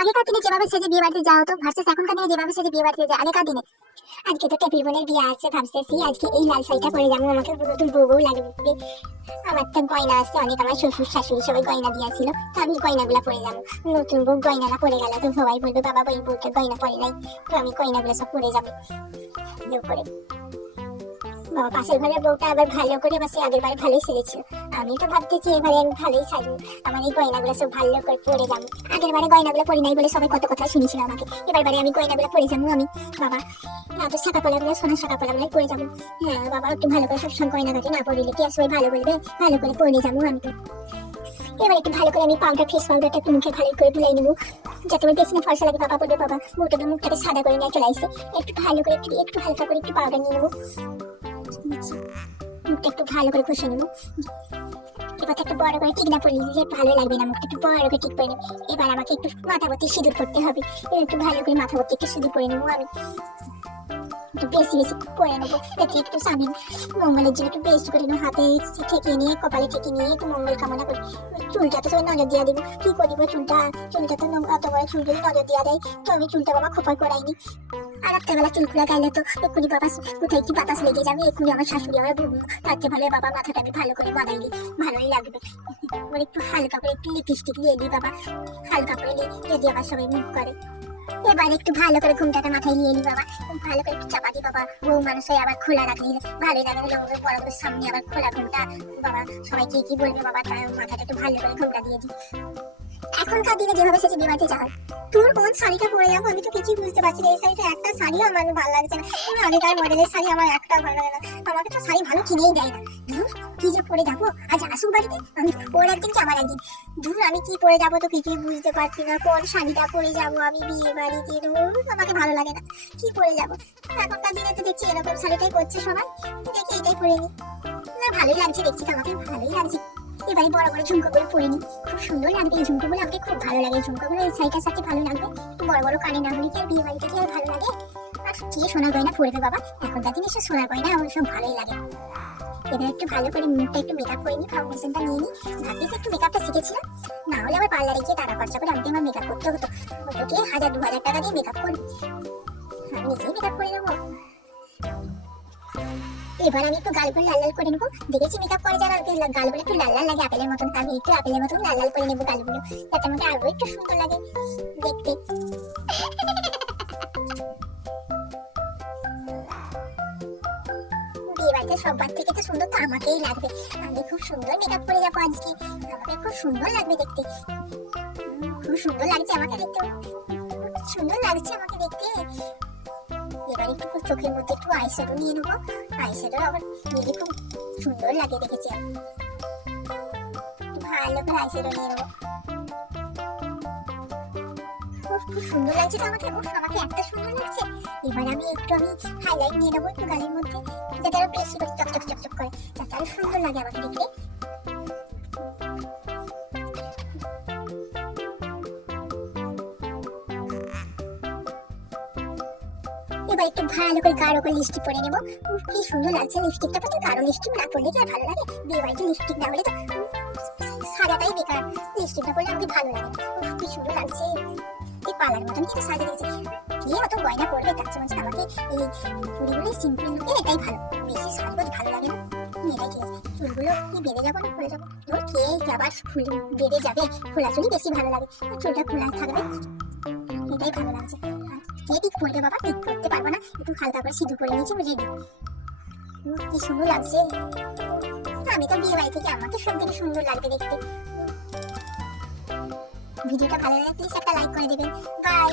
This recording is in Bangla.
আগেকার দিনে যেভাবে সেজে বিয়ে বাড়িতে যাওয়া হতো ভার্সেস এখনকার দিনে যেভাবে সেজে বিয়ে বাড়িতে যায়, আগেকার দিনে। আজকে তো টেপির বোনের বিয়ে আছে, ভাবতেছি আজকে এই লাল শাড়িটা পরে যাব, আমাকে নতুন বউ বউ লাগবে। আমার তো গয়না আছে, অনেক আমার শ্বশুর, শাশুড়ি সবাই গয়না দিয়েছিল তো আমি গয়নাগুলো পরে যাব। নতুন বউ গয়না পরে গেল, তো সবাই বলবে, বাবা বই বউটা গয়না পরে নাই, তো আমি গয়নাগুলো সব পরে যাব। বাবা পাশের ঘরের বউটা আবার ভালো করে বাসে আগের বারে ভালোই সেরেছিল আমি তো ভাবতেছি এবারে আমি ভালোই সাজবো। আমার এই গয়নাগুলো সব ভালো করে পরে যাব। আগের বারে গয়নাগুলো পরে নাই বলে সবাই কত কথা শুনেছিল আমাকে। এবার বারে আমি গয়নাগুলো পরে যাব আমি। বাবা এত শাখা পলাগুলো সোনার শাখা পলাগুলো পরে যাব। হ্যাঁ বাবা, একটু ভালো করে সবসময় গয়না কাটে না পরিলে কি সবাই ভালো বলবে? ভালো করে পরে যাব আমি তো। এবার একটু ভালো করে আমি পাউডার ফেস পাউডারটা একটু মুখে ভালো করে বুলাই নেব। যাতে আমার বেশি না ফর্সা লাগে। বাবা বলবে, বাবা মুখটাকে মুখটাকে সাদা করে নিয়ে চলে আসছে একটু ভালো করে একটু একটু হালকা করে একটু পাউডার নিয়ে নেব। মুখটা একটু ভালো করে ঘষে নেব। এবার একটু বড় করে টিকনা পরে নিলে ভালো লাগবে না মুখটা, একটু বড় করে টিক করে নেব। এবার আমাকে একটু মাথা ভর্তি সিঁদুর করতে হবে। একটু ভালো করে মাথা ভর্তি একটু সিঁদুর করে নেব আমি। একটু বেশি বেশি করে নেব। যাতে একটু স্বামী মঙ্গলের জন্য একটু বেশি করে নেব। হাতে ঠেকে নিয়ে, কপালে ঠেকে নিয়ে একটু মঙ্গল কামনা করি। চুলটা তো সবাই নজর দিয়ে দিব। কি করিব চুলটা? চুলটা তো অত বড় চুল যদি নজর দিয়ে দেয়, তো আমি চুলটা বাবা খোপা করাইনি। রাত্রেবেলা চুল খোলা গাইলে তো? এক্ষুনি বাবা কোথায় কি বাতাস লেগে যাবে? এক্ষুনি আমার শাশুড়ি আমার বউ। তার চেয়ে ভালো বাবা মাথাটা আমি ভালো করে বাঁধাই দিই ভালোই লাগবে। এবার একটু হালকা করে একটু লিপস্টিক দিয়ে দিই বাবা। হালকা করে যদি আবার সবাই মুখ করে। এবার একটু ভালো করে ঘুমটাটা মাথায় নিয়ে নি বাবা। ভালো করে একটু চাপা দিই বাবা। বউ মানুষ আবার খোলা রাখলি ভালোই লাগে না লোকের বড় বড় সামনে আবার খোলা ঘুমটা। বাবা, সবাই কি কি বলবে বাবা? তার মাথাটা একটু ভালো করে ঘুমটা দিয়ে দিই। এখনকার দিনে যেভাবে সেজে যাওয়া তোর কোন শাড়িটা পরে যাব? আমি তো কিছুই বুঝতে পারছি না। এই শাড়িটা একটা শাড়িও আমার ভালো লাগছে না। আগেকার মডেলের শাড়ি, আমার একটা ভালো লাগে না। আমাকে তো শাড়ি ভালো কিনেই দেয় না। কি যে পরে যাব? আজ আসুক বাড়িতে? আমি ওর একদিন কি আমার একদিন ধুর, আমি কি পরে যাব তো কিছুই বুঝতে পারছি না। কোন শাড়িটা পরে যাব আমি বিয়ে বাড়িতে? ধুর, আমাকে ভালো লাগে না। কি পরে যাব? এখনকার দিনে তো দেখছি এরকম শাড়িটাই করছে সবাই। দেখি, এটাই পরে নি। না, ভালোই লাগছে দেখছি তো, আমাকে ভালোই লাগছে। এবারে বড় বড় ঝুমকোগুলো পরে নি খুব সুন্দর লাগবে এই ঝুমকোগুলো, আমাকে খুব ভালো লাগে। এই ঝুমকোগুলো এই শাড়িটার সাথে ভালো লাগবে। বড় বড় কানে না হলে কি আর বিয়ে বাড়িতে কি আর ভালো লাগে? আর কি সোনার গয়না পরবে বাবা? এখনকার দিনে সে সোনার গয়না আমার সব ভালোই লাগে। এবার একটু ভালো করে মুখটা একটু মেকআপ করে নিই ফাউন্ডেশনটা নিয়ে নিই। ভাবছি একটু মেকআপটা শিখেছিলাম। না হলে আমার পার্লারে গিয়ে টাকা খরচা করে আমাকে আমার মেকআপ করতে হতো। ওটাকে হাজার দু হাজার টাকা দিয়ে মেকআপ করি। আমি নিজেই মেকআপ করে নেব। এবার আমি একটু গালগুলো লাল লাল করে নেব। দেখেছি মেকআপ করে যারা ওকে গালগুলো একটু লাল লাল লাগে, আপেলের মতন। আমি একটু আপেলের মতন লাল লাল করে নেব গালগুলো। যাতে আমাকে আরও একটু সুন্দর লাগে দেখতে। আমাকে খুব সুন্দর লাগবে দেখতে। খুব সুন্দর লাগছে আমাকে দেখতে। সুন্দর লাগছে আমাকে দেখতে। এবার একটু চোখের মধ্যে একটু আইশ্যাডো নিয়ে নেব। আইশ্যাডো আবার নিলে খুব সুন্দর লাগে দেখেছি। ভালো করে আইশ্যাডো নিয়ে নেব। খুব সুন্দর লাগছে তো আমাকে উফ, আমাকে সুন্দর লাগছে। এবার আমি একটু আমি হাইলাইট নিয়ে নেব একটু গালের মধ্যে। যাতে আরও বেশি করে চকচক চকচক করে। যাতে আরও সুন্দর লাগে আমাকে দেখতে। একটু ভালো করে গাঢ় করে লিপস্টিক পরে কি সুন্দর লাগছে লিপস্টিকটা তো গাঢ় লিপস্টিক না পরলে কি ভালো লাগে? বিয়ে লিপস্টিক না হলে তো সাদাটাই বেকার। লিপস্টিকটা পরলে আমাকে ভালো লাগে। কি সুন্দর লাগছে। এই পালার মতন কিন্তু দিয়েছে। কে অত গয়না পরবে? তার চেয়ে আমাকে এই সিম্পল লুকে এটাই ভালো। বেশি ভালো লাগে না। চুলগুলো কি যাব না? খুলে যাব? কে আবার যাবে? খোলা চুলি বেশি ভালো লাগে। চুলটা খোলা থাকবে। এটাই ভালো লাগছে। ঠিক করবে বাবা ঠিক করতে পারব না। একটু হালকা করে সিদ্ধ করে নিয়েছি রেডি কি সুন্দর লাগছে। আমি তো বিয়ে বাড়ি থেকে, আমাকে সব থেকে সুন্দর লাগবে দেখতে। ভিডিওটা ভালো লাগলে প্লিজ একটা লাইক করে দেবেন। বাই